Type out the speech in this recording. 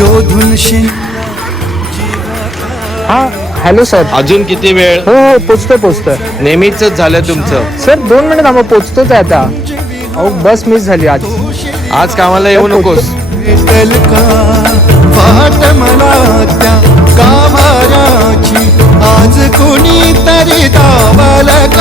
शोधून हां hello sir. अजून किती वेळ? हो हो पोचतोय. नेहमीच झालं तुमचं. सर 2 मिनिट थांबा, पोचतोच आहे आता. अहो बस मिस झाली आज. आज कामाला येऊ नकोस. भेटल का वाट मला त्या गाभाऱ्याची आज कोणी तरी दावाल का